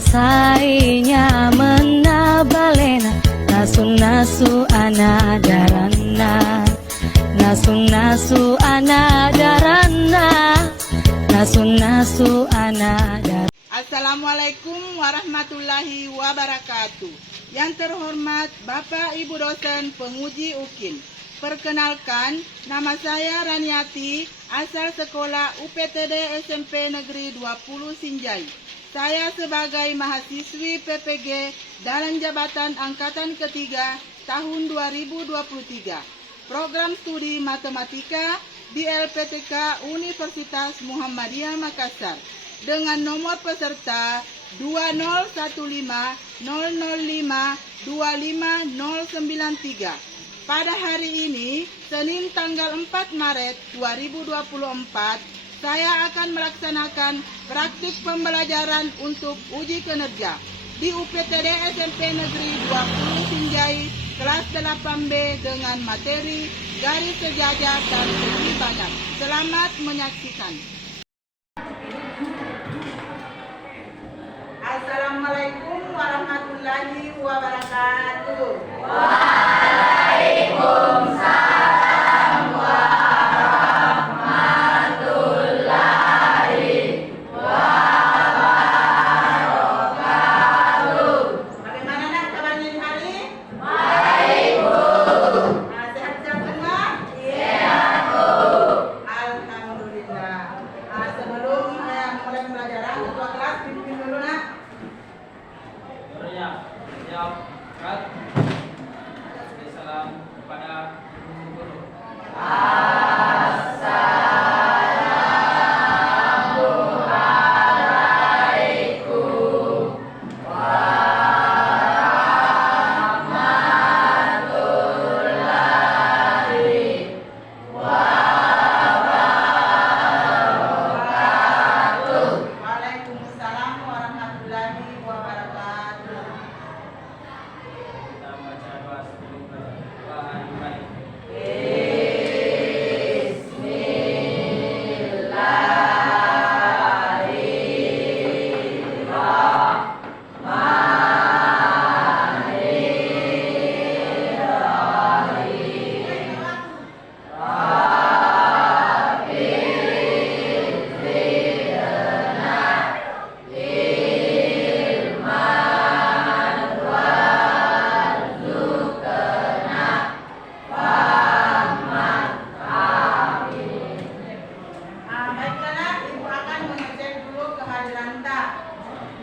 sainya menabalena nasu ana darana nasu ana darana nasu ana darana. Assalamualaikum warahmatullahi wabarakatuh. Yang terhormat Bapak Ibu dosen penguji UKIN. Perkenalkan, nama saya Raniati, asal sekolah UPTD SMP Negeri 20 Sinjai. Saya sebagai mahasiswi PPG dalam jabatan angkatan ketiga tahun 2023. Program studi matematika di LPTK Universitas Muhammadiyah Makassar dengan nomor peserta 2015005259093. Pada hari ini, Senin tanggal 4 Maret 2024, saya akan melaksanakan praktik pembelajaran untuk uji kinerja di UPTD SMP Negeri 20 Sinjai kelas 8B dengan materi garis sejajar dan segi banyak. Selamat menyaksikan. Assalamualaikum warahmatullahi wabarakatuh. Waalaikumsalam warahmatullahi wabarakatuh. Bagaimana nak kabarnya di hari? Baik, Bu. Sehat-sehat semua? Iya, Bu. Alhamdulillah. Sebelum mulai pembelajaran, ketua kelas pimpin dulu nak. Siap. Salam kepada guru. Assalamualaikum warahmatullahi wabarakatuh. Waalaikumsalam warahmatullahi wabarakatuh. Kita baca doa sebelum doa dimulai. Baiklah nak, Ibu akan mengecek dulu kehadiran tak.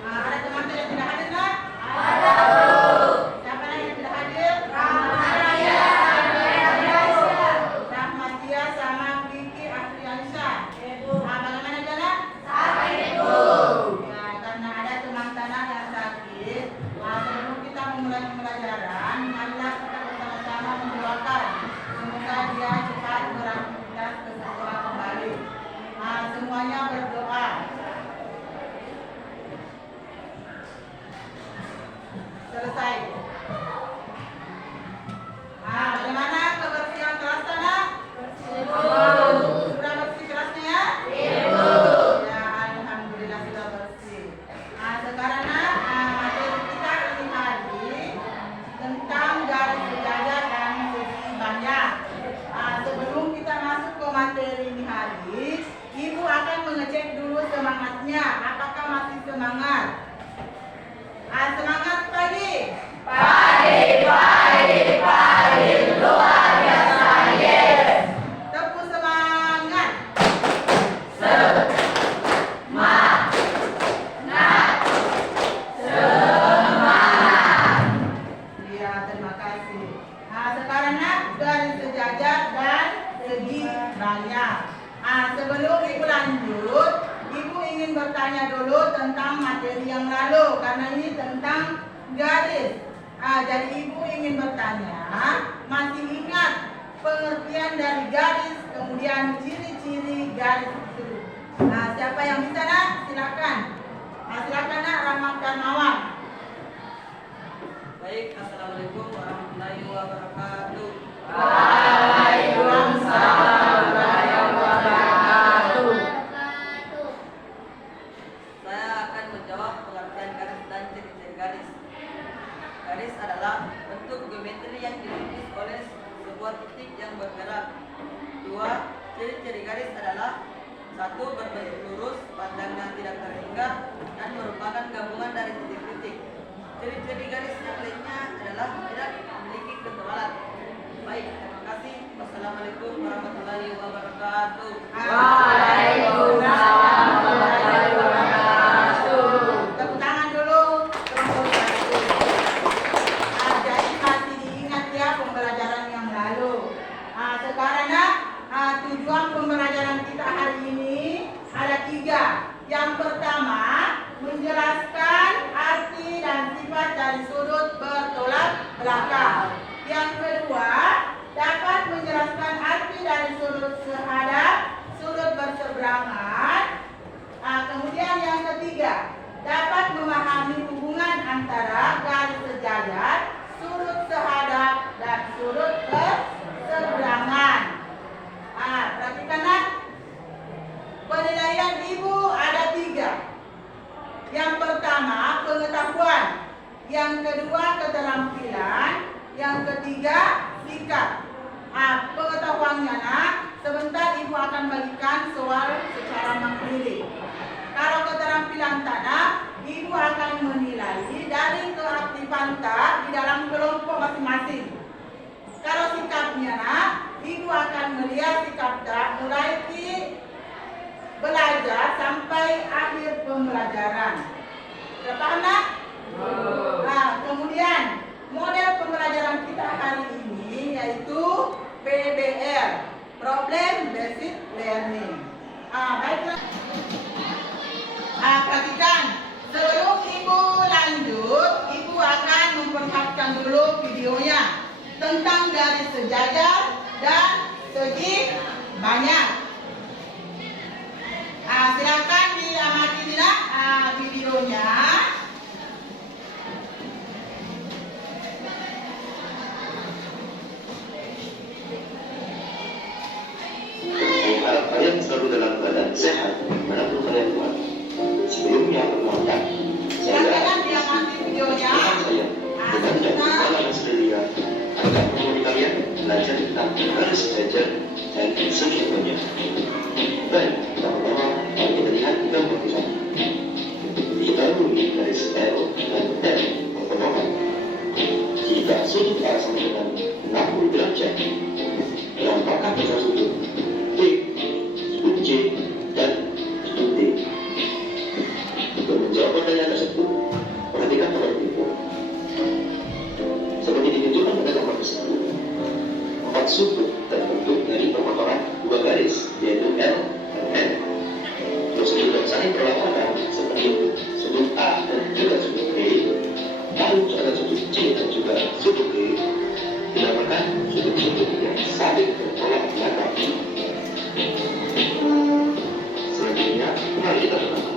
Ada teman yang tidak hadir nak? Ada, Bu. Siapa yang tidak hadir? Rahmatia sama Kiki Afriansyah. Ibu. Bagaimana jalan? Sakit, Bu. Ya, karena ada teman tanah yang sakit. Sebelum kita memulai pembelajaran, marilah kita bersama-sama mendoakan semoga dia cepat beraktivitas ke sekolah kembali. Semuanya berdoa. Selesai. Bagaimana kebersihan kelas tanah? Sudah bersih kelasnya ya? Ya, alhamdulillah sudah bersih. Sekarang materi kita ini hari tentang garis sejajar dan segi banyak. Sebelum kita masuk ke materi ini hari, Ibu akan mengecek dulu semangatnya. Apakah masih semangat? Semangat pagi. Pagi, luar biasa, yes. Tepuk semangat. Semangat. Iya, terima kasih. Sekarang nak garis sejajar dan segi banyak. Sebelum Ibu lanjut, Ibu ingin bertanya dulu tentang materi yang lalu karena ini tentang garis. Jadi Ibu ingin bertanya, masih ingat pengertian dari garis, kemudian ciri-ciri garis itu. Siapa yang bisa nak? Silakan. Silakan nak, Rahmat Darmawan. Baik, assalamualaikum warahmatullahi wabarakatuh. Waalaikumsalam warahmatullahi wabarakatuh. Saya akan menjawab pengertian garis berbentuk lurus, pandangnya tidak terhingga, dan merupakan gabungan dari titik-titik. Ciri-ciri garis yang lainnya adalah tidak memiliki ketebalan. Baik, terima kasih. Wassalamualaikum warahmatullahi wabarakatuh. Waalaikumsalam warahmatullahi wabarakatuh. Tepuk tangan dulu. Jadi masih diingat ya pembelajaran yang lalu. Sekarang tujuan pembelajaran kita hari ini ada 3. Yang pertama, menjelaskan arti dan sifat dari sudut bertolak belakang. Yang kedua, dapat menjelaskan arti dari sudut sehadap, sudut berseberangan. Kemudian yang ketiga, dapat memahami hubungan antara garis sejajar, sudut sehadap, dan sudut berseberangan. Perhatikanlah, penilaian ibu ada 3. Yang pertama, pengetahuan. Yang kedua, keterampilan. Yang ketiga, sikap. Pengetahuannya sebentar ibu akan bagikan soal secara mandiri. Kalau keterampilan tanah, ibu akan menilai dari keaktifan tak di dalam kelompok masing-masing. Kalau sikapnya ibu akan melihat sikap tak mulai belajar sampai akhir pembelajaran. Sudah paham nak? Kemudian model pembelajaran kita hari ini yaitu PBL, Problem Based Learning. Baiklah. Perhatikan, sebelum ibu lanjut, ibu akan memperhatikan dulu videonya tentang garis sejajar dan segi banyak. Silakan diamati videonya. Saya harap kalian selalu dalam keadaan sehat, manapun kalian berada. Sebelumnya permohonan Silakan diamati videonya. dengan dan Australia agar membuat kalian belajar tentang garis sejajar dan segi banyak. Baik, pertama-tama kalau kita lihat gambar di sana. Kita bunyi garis L dan L pertemuan. Jika sudut A sama dengan 60 derajat, berapakah besar sudut B, sudut C, dan sudut D? Untuk menjawab pertanyaan tersebut, perhatikan pada itu. Seperti ditunjukkan pada gambar tersebut, 4 sudut terbentuk dari pemotongan 2 garis, yaitu L dan N. Sudut yang saling berlawanan seperti sudut A dan juga sudut B, lalu ada sudut C dan juga sudut D, dinamakan sudut-sudut yang saling bertolak belakang. Selanjutnya, mari kita terangkan.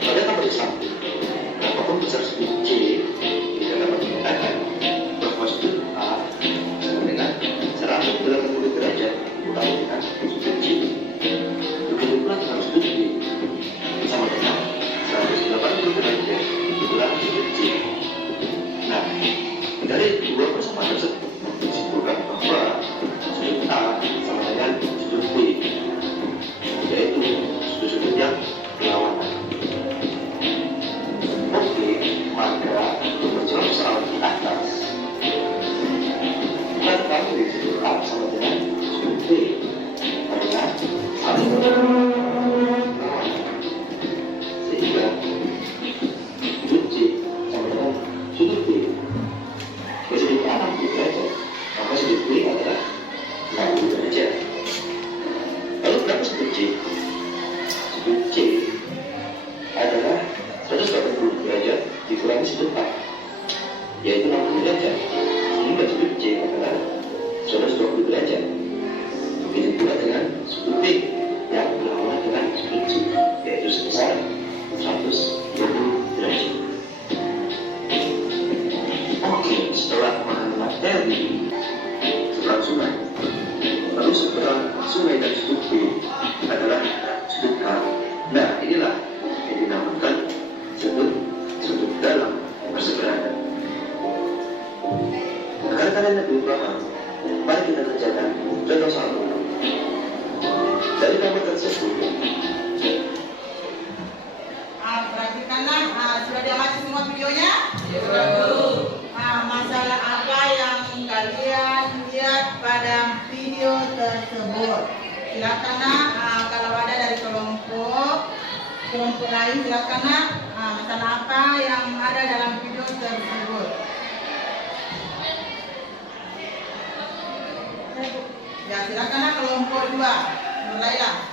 Pada gambar di samping, apapun besar sudut C, kita dapat mengatakan bahwa sudut A sama dengan 180 derajat utama dengan sudut C. Begitu pula dengan sudut B sama dengan 180 derajat dikurangi sudut C. Nah, dari dua persamaan tersebut disimpulkan bahwa sudut A sama dengan sudut B, yaitu sudut-sudut yang berlawanan. Oke, maka untuk menjawab soal di atas, kita ketahui sudut A sama dengan sudut B karena saling berlawanan, sehingga sudut C sama dengan sudut B. Sudut A 60 derajat, maka sudut B adalah 60 derajat. Lalu berapa sudut C? Sudut C adalah 180 derajat dikurangi sudut A, yaitu 60 derajat, sehingga sudut C adalah 120 derajat. Begitu pula dengan sudut B yang kelompok lain silakan nak. Masalah apa yang ada dalam video tersebut? Ya silakan nak kelompok 2. Mulailah.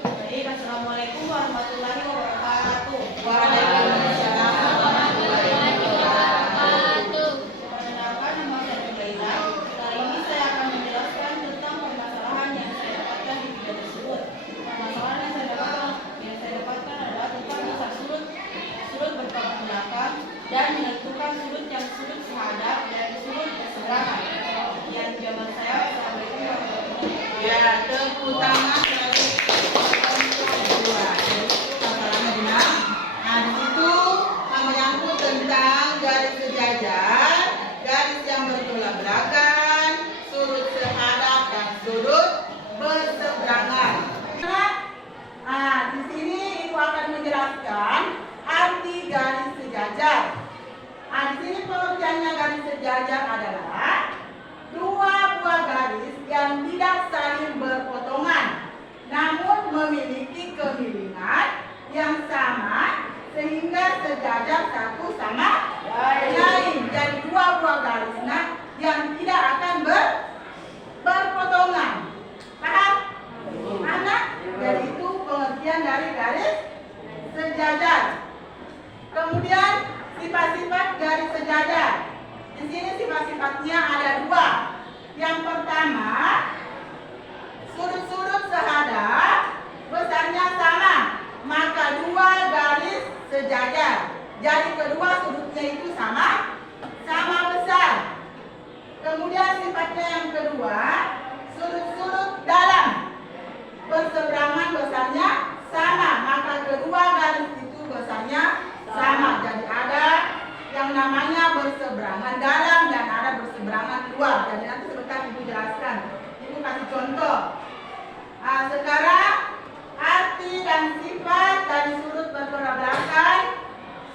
Baik, Assalamualaikum warahmatullahi wabarakatuh. Waalaikumsalam warahmatullahi wabarakatuh. Perkenalkan, nama saya Nurlaila. Kali ini saya akan menjelaskan tentang permasalahan yang saya dapatkan di video tersebut. Permasalahan yang saya dapatkan adalah tentang dasar surut bertolak belakang dan menentukan surut yang surut sehadap dan surut berseberangan. Yang jawaban saya, Assalamualaikum warahmatullahi wabarakatuh. Ya, tepuk tangan terhadap kelompok 2. Masalahnya benar. Di situ menyangkut tentang garis sejajar, garis yang bertolak belakang, surut sehadap dan surut berseberangan. Di sini Ibu akan menjelaskan arti garis sejajar. Di sini pengertiannya garis sejajar adalah dua buah garis yang tidak saling berpotongan, namun memiliki kemiringan yang sama sehingga sejajar satu sama lain. Jadi dua buah garis yang tidak akan berpotongan. Paham? Anak? Jadi itu pengertian dari garis sejajar. Kemudian sifat-sifat garis sejajar. Di sini sifat-sifatnya ada 2. Yang pertama, sudut-sudut sehadap besarnya sama, maka 2 garis sejajar. Jadi kedua sudutnya itu sama besar. Kemudian sifatnya yang kedua, sudut-sudut dalam berseberangan besarnya sama, maka kedua garis itu besarnya sama. Jadi ada yang namanya berseberangan dalam dan ada berseberangan luar. Jadi nanti sebentar Ibu jelaskan. Ibu kasih contoh. Sekarang arti dan sifat dari surut bertolak belakang.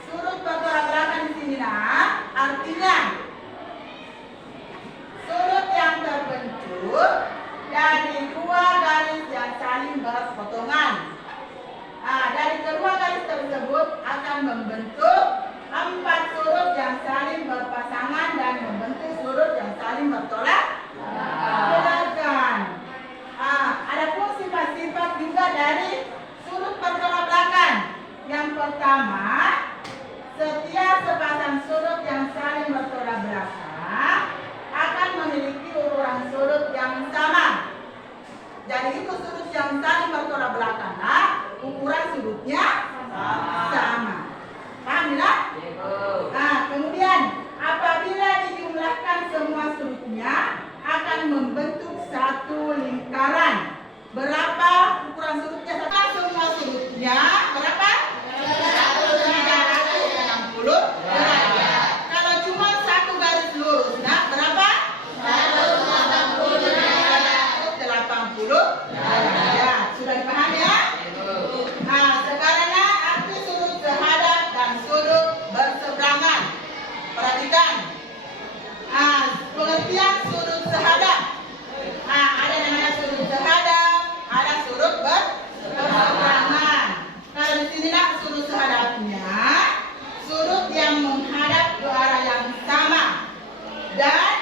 Surut bertolak belakang di sini artinya surut yang terbentuk dari 2 garis yang saling berpotongan. Dari kedua garis tersebut akan membentuk 4 surut yang saling berpasangan dan membentuk surut yang saling bertolak belakang. Adapun sifat-sifat juga dari surut bertolak belakang. Yang pertama, setiap sepasang surut yang saling bertolak belakang akan memiliki ukuran surut yang sama. Jadi itu surut yang saling bertolak belakang, ukuran surutnya sama. Paham tidak? Kemudian apabila dijumlahkan semua surutnya akan membentuk satu lingkaran. Berapa ukuran surutnya? Semua surutnya berapa? 360 derajat. Kalau cuma satu garis lurus, berapa? 180 derajat. Sudah dipahami ya? Sekarang arti surut sehadap dan surut berseberangan. Perhatikan. Pengertian surut sehadap. Ada namanya surut sehadap, ada surut berseberangan. Kalau di sini surut sehadapnya, surut yang menghadap ke arah yang sama dan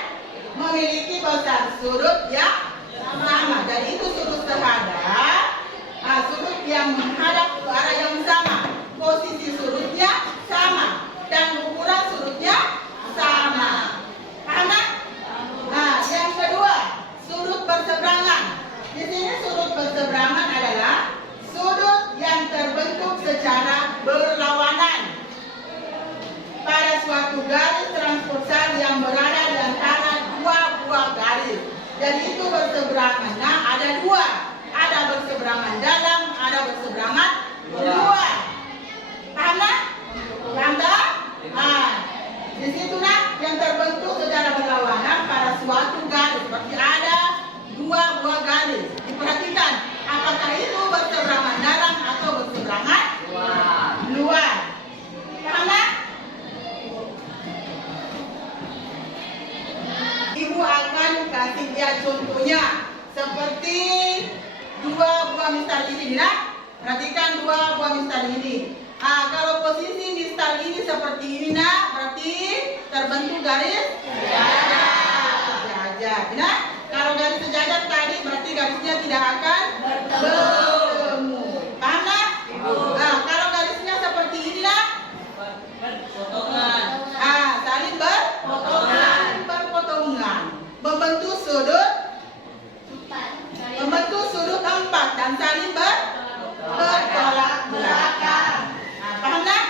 memiliki besar surut yang sama. Jadi itu surut sehadap. Surut yang menghadap ke arah yang sama, posisi surutnya sama dan ukuran surutnya sama. Paham? Yang kedua, surut berseberangan. Di sini surut berseberangan adalah sudut yang terbentuk secara berlawanan pada suatu garis transversal yang berada di antara 2 buah garis. Jadi itu berseberangan. Ada 2. Ada berseberangan dalam, ada berseberangan luar. Paham? Paham tak? Di situ yang terbentuk secara berlawanan pada suatu garis. Berarti ada 2 buah garis. Diperhatikan, apakah itu berseberangan dalam atau berseberangan luar. Paham? Ibu akan kasih lihat contohnya seperti 2 buah misal ini, Perhatikan dua buah mistal ini. Kalau posisi mistal ini seperti ini nak, berarti terbentuk garis sejajar. Nah, kalau garis sejajar tadi berarti garisnya tidak akan bertemu. Paham nak? Kalau garisnya seperti ini nak, saling berpotongan, membentuk sudut 4 dan saling bertolak belakang. Paham nak?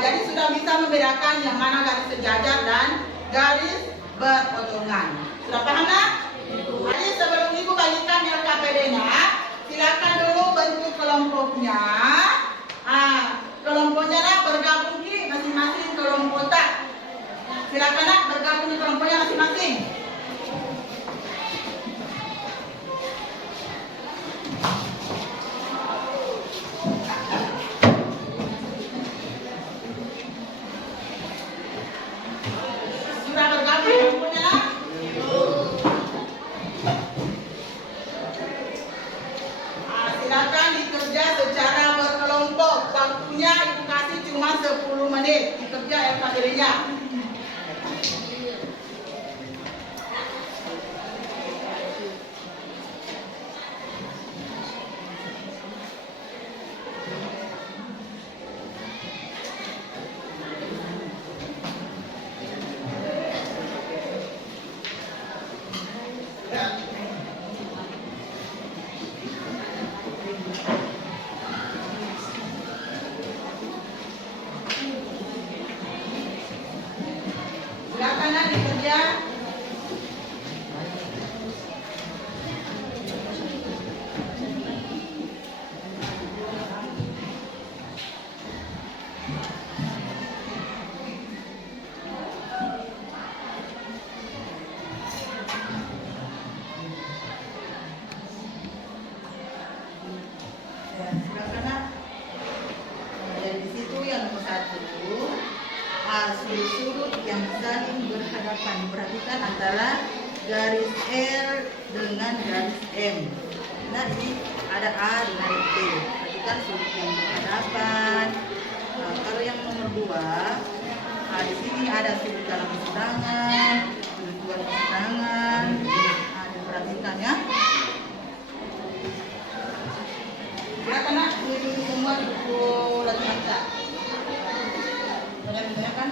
Jadi sudah bisa membedakan yang mana garis sejajar dan garis berpotongan. Sudah paham nak? Jadi sebelum ibu bagikan LKPD-nya, silakan dulu bentuk kelompoknya. Kelompoknya nak bergabung di masing-masing kelompok tak. Silakan nak bergabung di kelompoknya masing-masing. Sudah bergabung di kelompoknya nak? Silakan dikerja secara berkelompok. Waktunya ibu kasih cuma 10 menit dikerja LKPD-nya. Silakan nak dikerja. Silakan nak. Dari situ yang nomor 1. Sudut-sudut yang saling berhadapan. Perhatikan antara garis L dengan garis M. Nah, ini ada A dengan T. Perhatikan sudut yang berhadapan. Kalau yang nomor 2, di sini ada sudut dalam perseberangan, sudut luar perseberangan. Perhatikan ya. Silakan nak mengikuti semua buku latihan baca. Sudah kan?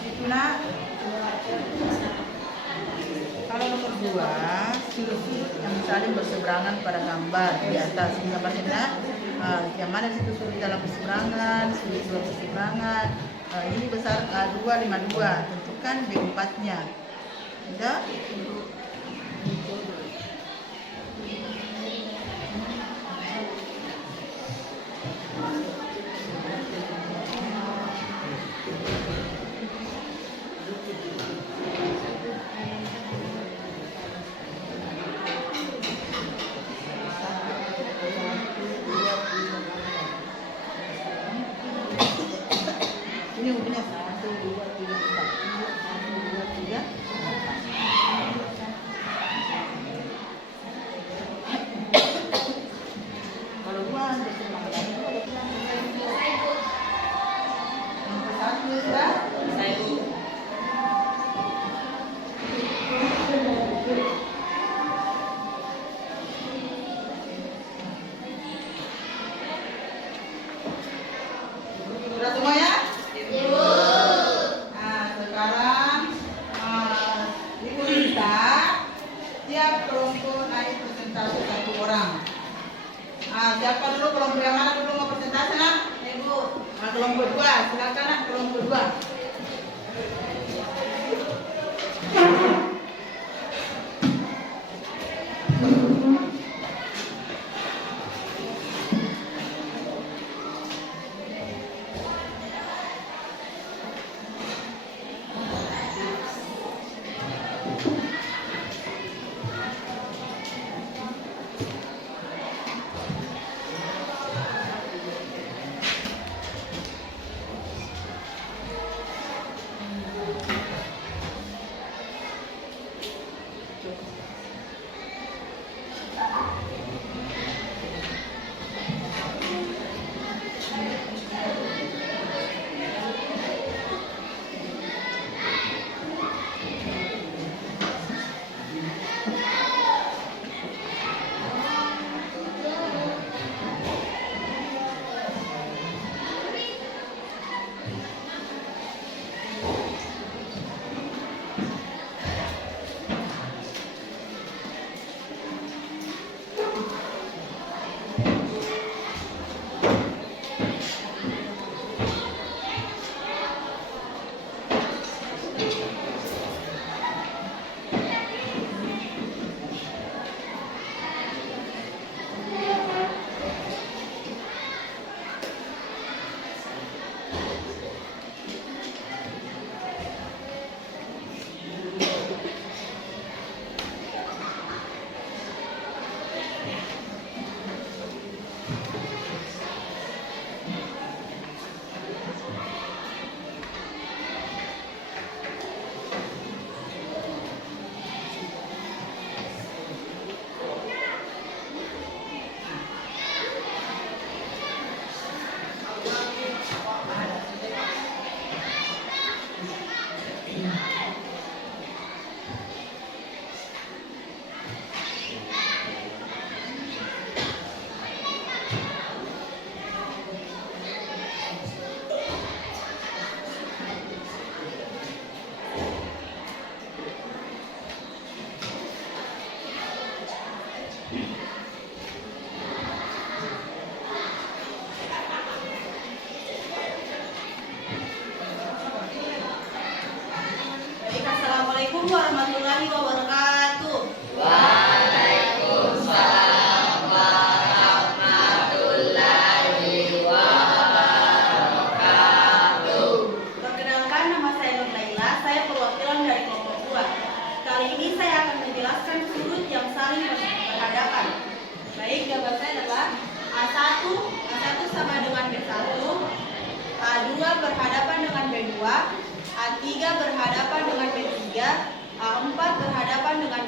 Situ nak. Kalau nomor 2, sudut-sudut yang saling berseberangan pada gambar di atas. Gambarnya nak, yang mana situ sudut dalam perseberangan, sudut luar perseberangan. Ini besar 252. Tentukan B4-nya. Sudah? Ini umumnya 1, 2, 3, 4. 1, 2, 3. Kalau 2 berseberangan. Nomor 1 sudah? Sudah semuanya? Sekarang ibu minta tiap kelompok naik persentase 1 orang. Siapa dulu kelompok yang mana dulu mau persentase nak? Ibu. Kelompok 2, silakan nak kelompok 2.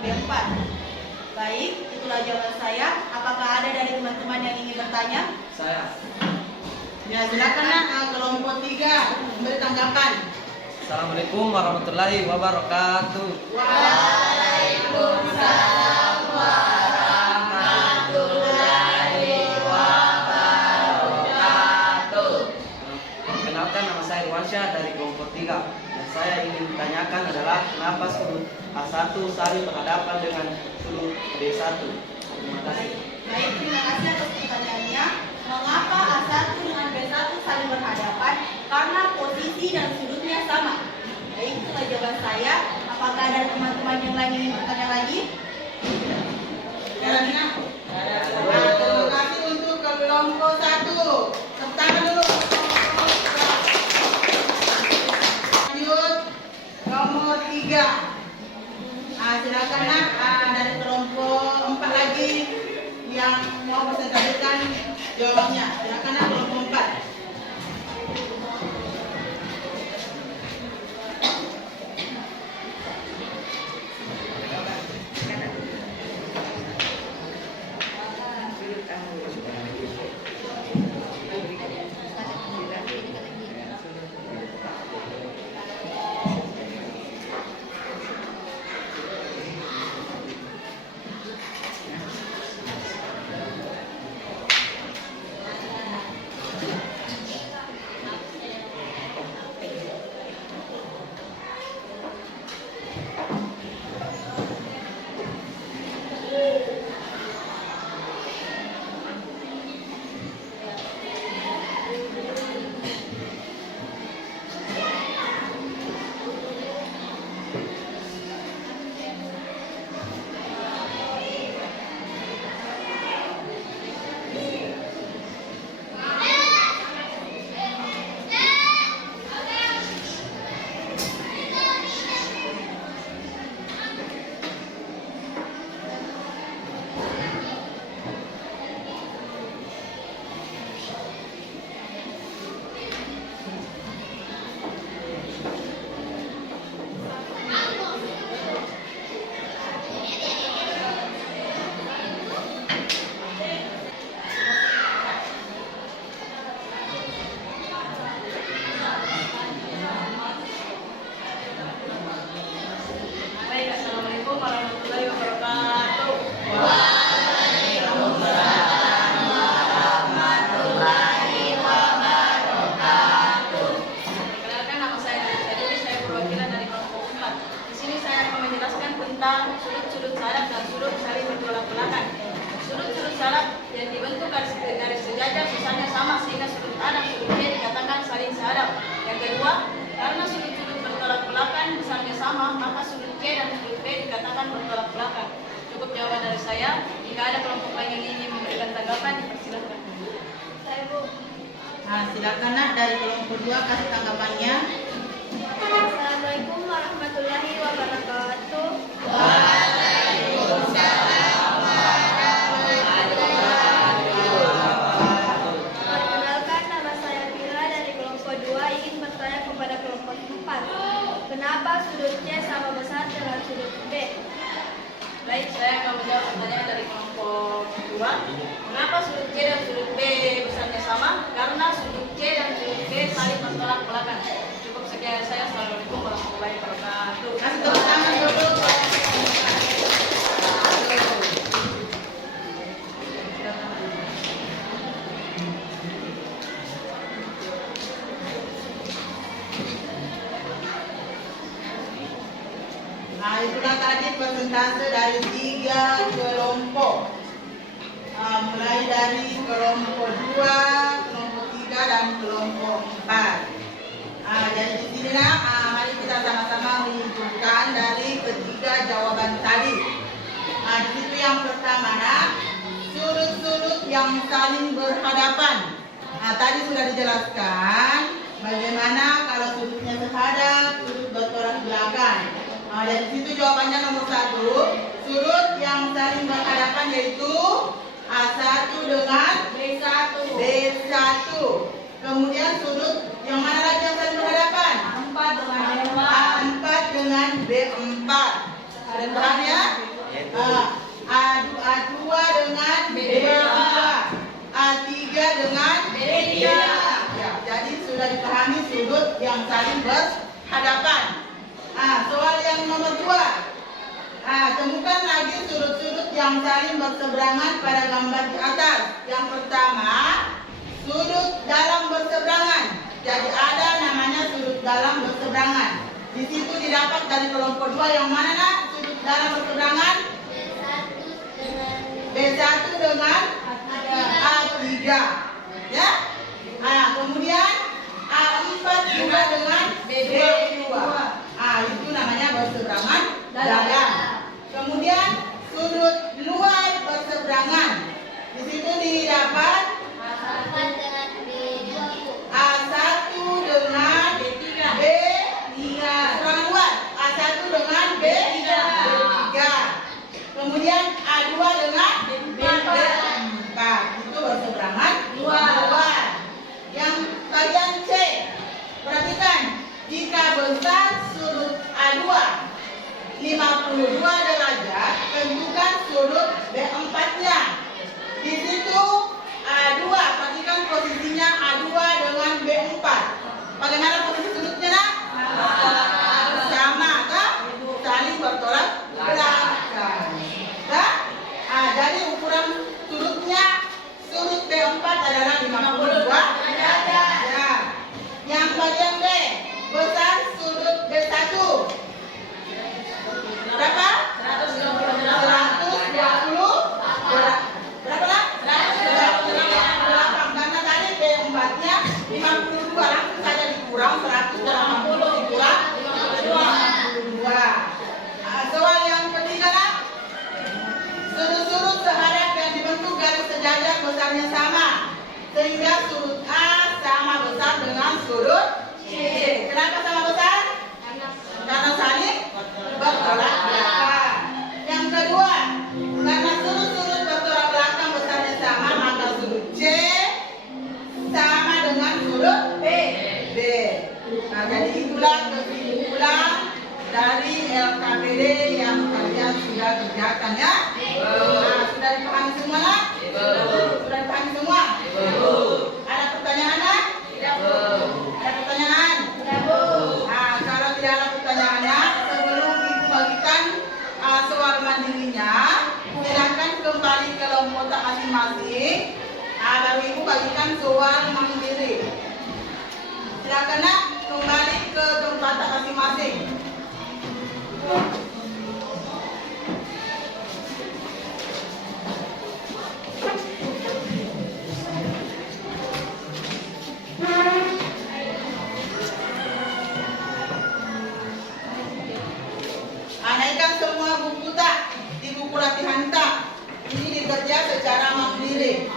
B4. Baik, itulah jawaban saya. Apakah ada dari teman-teman yang ingin bertanya? Saya. Ya, silakan nak kelompok 3 memberi tanggapan. Assalamualaikum warahmatullahi wabarakatuh. Waalaikumsalam warahmatullahi wabarakatuh. Perkenalkan, nama saya Irwansyah dari kelompok 3. Dan saya ingin ditanyakan adalah kenapa sudut A1 saling berhadapan dengan sudut B1. Terima kasih. Baik, terima kasih atas pertanyaannya. Mengapa A1 dengan B1 saling berhadapan? Karena posisi dan sudutnya sama. Baik, itulah jawaban saya. Apakah ada teman-teman yang lain ingin bertanya lagi? Terima kasih untuk kelompok 1. Tepuk tangan dulu. Lanjut nomor 3. Silakan nak dari kelompok 4 lagi yang mau presentasikan jawabannya. Silakan nak kelompok 4. Baik, assalamualaikum warahmatullahi wabarakatuh. Perkenalkan, nama saya Dewi, saya perwakilan dari kelompok 4. Di sini saya akan menjelaskan tentang sudut-sudut saraf dan sudut saling bertolak belakang. Sudut-sudut saraf yang dibentuk garis sejajar sisanya sama sehingga sudut A dan sudut B dikatakan saling sehadap. Yang kedua, karena sudut-sudut bertolak belakang besarnya sama, maka sudut C dan sudut B dikatakan bertolak belakang. Cukup jawaban dari saya. Jika ada kelompok lain yang ingin memberikan tanggapan, dipersilakan. Saya Bu. Silakan nak dari kelompok 2 kasih tanggapannya. Assalamualaikum warahmatullahi wabarakatuh. Perkenalkan, nama saya Vira dari kelompok 2 ingin bertanya kepada kelompok 4. Kenapa sudut C sama besar dengan sudut B? Baik, saya akan menjawab pertanyaan dari kelompok 2. Kenapa sudut C dan sudut B besarnya sama? Karena sudut C dan sudut B saling bertolak belakang. Cukup sekian dari saya. Assalamualaikum warahmatullahi wabarakatuh. Kasih tepuk tangan dulu. Itulah tadi persentase dari 3 kelompok. Mulai dari kelompok 2, kelompok 3 dan kelompok 4. Jadi di sinilah mari kita sama-sama menyimpulkan dari ketiga jawaban tadi. Di situ yang pertama, sudut-sudut yang saling berhadapan. Tadi sudah dijelaskan bagaimana kalau sudutnya sehadap, sudut bertolak belakang. Dari situ jawabannya nomor 1, sudut yang saling berhadapan yaitu A1 dengan B1. Kemudian sudut yang mana lagi yang saling berhadapan? A4 dengan B4. Ada paham ya? A2 dengan B2, A3 dengan B3. Ya, jadi sudah dipahami sudut yang saling berhadapan. Soal yang nomor 2. Temukan lagi sudut-sudut yang saling berseberangan pada gambar di atas. Yang pertama, sudut dalam berseberangan. Jadi ada namanya sudut dalam berseberangan. Di situ didapat dari kelompok 2 yang mana nak? Sudut dalam berseberangan B1 dengan A3. Ya. Kemudian A4 juga dengan B2. Itu namanya berseberangan dalam. Kemudian sudut luar berseberangan. Di situ didapat A1 dengan B3. Kurang luar. A1 dengan B3. Kemudian A2 dengan B4. Itu berseberangan luar. Yang bagian C, perhatikan, jika besar sudut A2 52 derajat, tentukan sudut B4-nya. Di situ A2, perhatikan posisinya A2 dengan B4. Bagaimana posisi sudutnya nak? Sama kah? Saling bertolak belakang. Jadi ukuran sudutnya, sudut B4 adalah 52 derajat. Ya. Yang bagian B, besar sudut B1 berapa? 120. Berapa lah? 188. Karena tadi B4-nya 52, langsung saja dikurang 180 dikurang 52. Soal yang ketiga lah. Sudut-sudut sehadap yang dibentuk garis sejajar besarnya sama, sehingga sudut A sama besar dengan sudut C. Kenapa sama besar? Karena saling bertolak belakang. Yang kedua, karena sudut-sudut bertolak belakang besarnya sama, maka sudut C sama dengan sudut B. Jadi itulah kesimpulan dari LKPD yang kalian sudah kerjakan ya. Sudah dipahami semua lah? Sudah dipahami semua? Ada pertanyaan lah? Ada pertanyaan? Kalau tidak ada pertanyaannya, sebelum ibu bagikan soal mandirinya, silakan kembali ke kotak masing-masing. Baru ibu bagikan soal mandiri. Silakan nak kembali ke tempat masing-masing. Naikkan semua buku tak di buku latihan tak. Ini dikerja secara mandiri.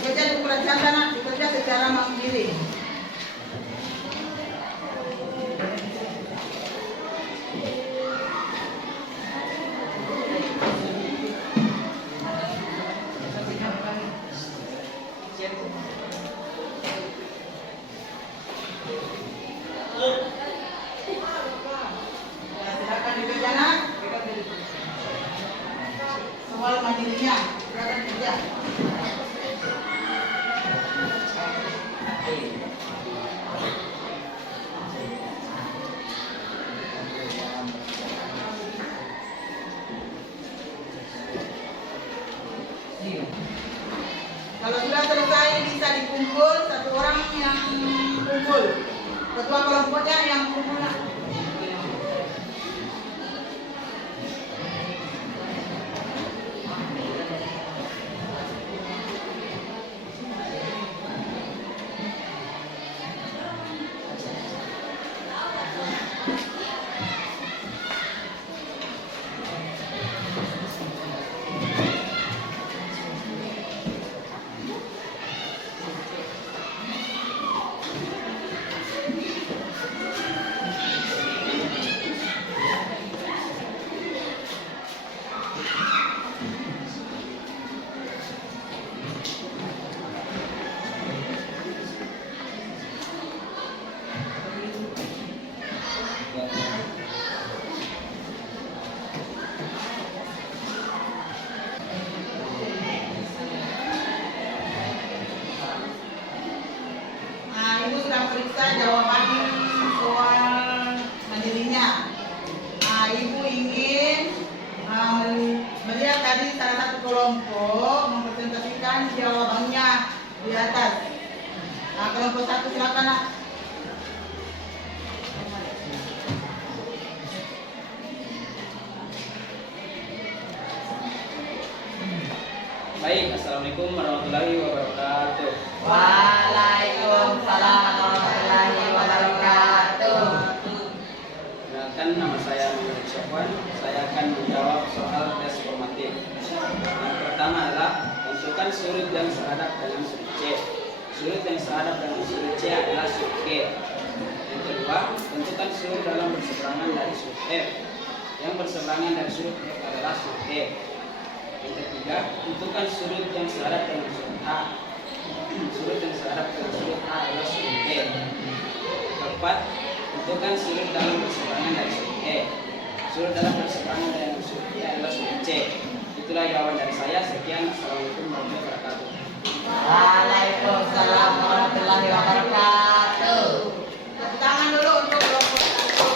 Dikerja di buku latihan tak, dikerja secara mandiri. Silakan dikerja nak. Soal mandirinya, silakan kerja. Kalau sudah selesai bisa dikumpul, satu orang yang kumpul, ketua kelompoknya yang kumpul. dari salah satu kelompok mempresentasikan jawabannya di atas. Nah, kelompok 1 silakan nak. Baik, Assalamualaikum warahmatullahi wabarakatuh. Waalaikumsalam warahmatullahi wabarakatuh. Perkenalkan, nama saya Muhammad Syafwan. Saya akan menjawab soal tes formatif. Yang pertama adalah tentukan sudut yang sehadap dengan sudut C. Sudut yang sehadap dengan sudut C adalah sudut G. Yang kedua, tentukan sudut dalam berseberangan dari sudut F. Yang berseberangan dari sudut F adalah sudut E. Yang ketiga, tentukan sudut yang sehadap dengan sudut A. Sudut yang sehadap dengan sudut A adalah sudut E. Keempat, tentukan sudut dalam berseberangan dari sudut E. Sudut dalam berseberangan dengan sudut E adalah sudut C. Itulah jawaban dari saya. Sekian. Assalamualaikum warahmatullahi wabarakatuh. Waalaikumsalam warahmatullahi wabarakatuh. Tepuk tangan dulu untuk kelompok 1.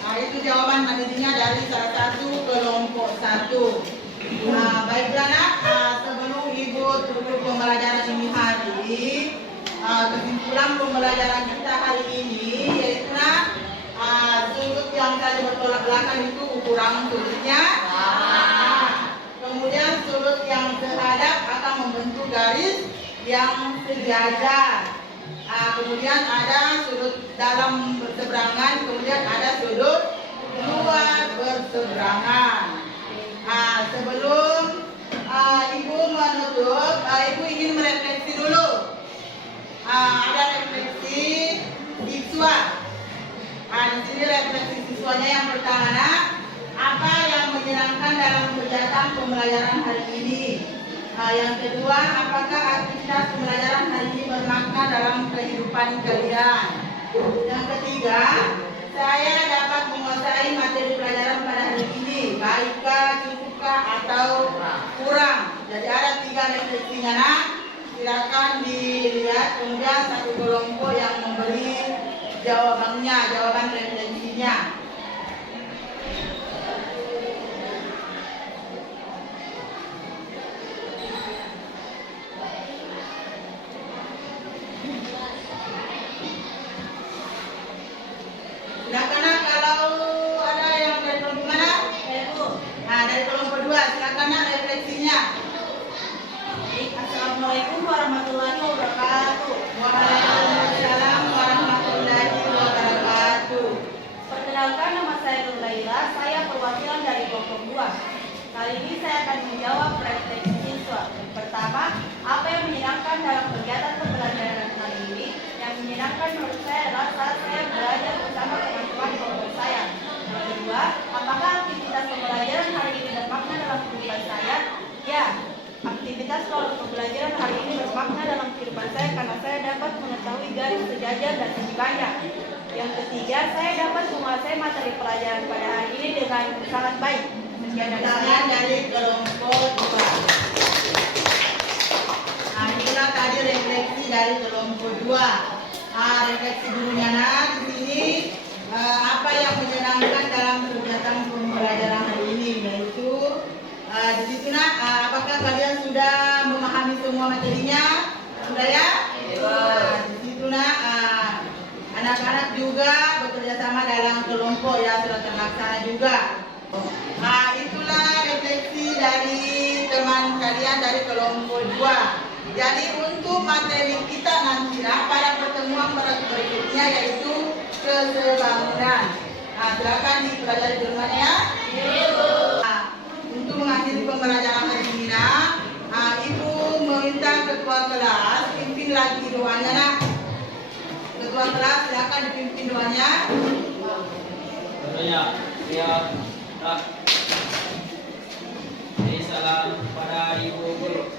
Nah, itu jawaban materinya dari salah satu kelompok 1. Nah, baiklah nak, sebelum Ibu tutup pembelajaran ini hari, kesimpulan pembelajaran kita hari ini yaitu nak, sudut yang tadi bertolak belakang itu ukuran sudutnya. Kemudian sudut yang sehadap akan membentuk garis yang sejajar. Kemudian ada sudut dalam berseberangan, kemudian ada sudut luar berseberangan. Sebelum Ibu menutup, Ibu ingin merefleksi dulu. Ada refleksi siswa. Di sini refleksi siswanya yang pertama nak, apa yang menyenangkan dalam kegiatan pembelajaran hari ini? Yang kedua, apakah aktivitas pembelajaran hari ini bermakna dalam kehidupan kalian? Yang ketiga, saya dapat menguasai materi pelajaran pada hari ini, baikkah, cukupkah, atau kurang? Jadi ada 3 refleksinya nak. Silakan dilihat. Kemudian satu kelompok yang memberi jawabannya, jawaban refleksinya. Silakan nak, kalau ada yang dari kelompok mana? Nah, dari kelompok 2, silakan nak refleksinya. Assalamualaikum warahmatullahi wabarakatuh. Waalaikumsalam warahmatullahi wabarakatuh. Perkenalkan, nama saya Nur Laila. Saya perwakilan dari kelompok 2. Kali ini saya akan menjawab refleksi siswa. Yang pertama, apa yang menyenangkan dalam kegiatan pembelajaran kali ini? Yang menyenangkan menurut saya adalah saat saya belajar bersama teman-teman kelompok saya. Yang kedua, apakah aktivitas pembelajaran hari ini bermakna dalam kehidupan saya? Ya, aktivitas pembelajaran hari ini bermakna dalam kehidupan saya karena saya dapat mengetahui garis sejajar dan sekitarnya. Yang ketiga, saya dapat menguasai materi pelajaran pada hari ini dengan sangat baik. Sekian dari kelompok 2. Nah, itulah tadi refleksi dari kelompok 2. Refleksi dulunya nak di sini, apa yang menyenangkan dalam kegiatan pembelajaran hari ini, yaitu di situ nak, apakah kalian sudah memahami semua materinya? Sudah ya? Di situ nak, anak-anak juga bekerja sama dalam kelompok ya, sudah terlaksana juga. Itulah refleksi dari teman kalian dari kelompok 2. Jadi untuk materi kita nanti pada pertemuan berikutnya yaitu kesebangunan. Silakan dipelajari dulu ya. Untuk mengakhiri pembelajaran hari ini, Ibu meminta ketua kelas pimpin lagi doanya nak. Ketua kelas silakan dipimpin doanya. Doanya, lihat, Salam kepada Ibu Guru.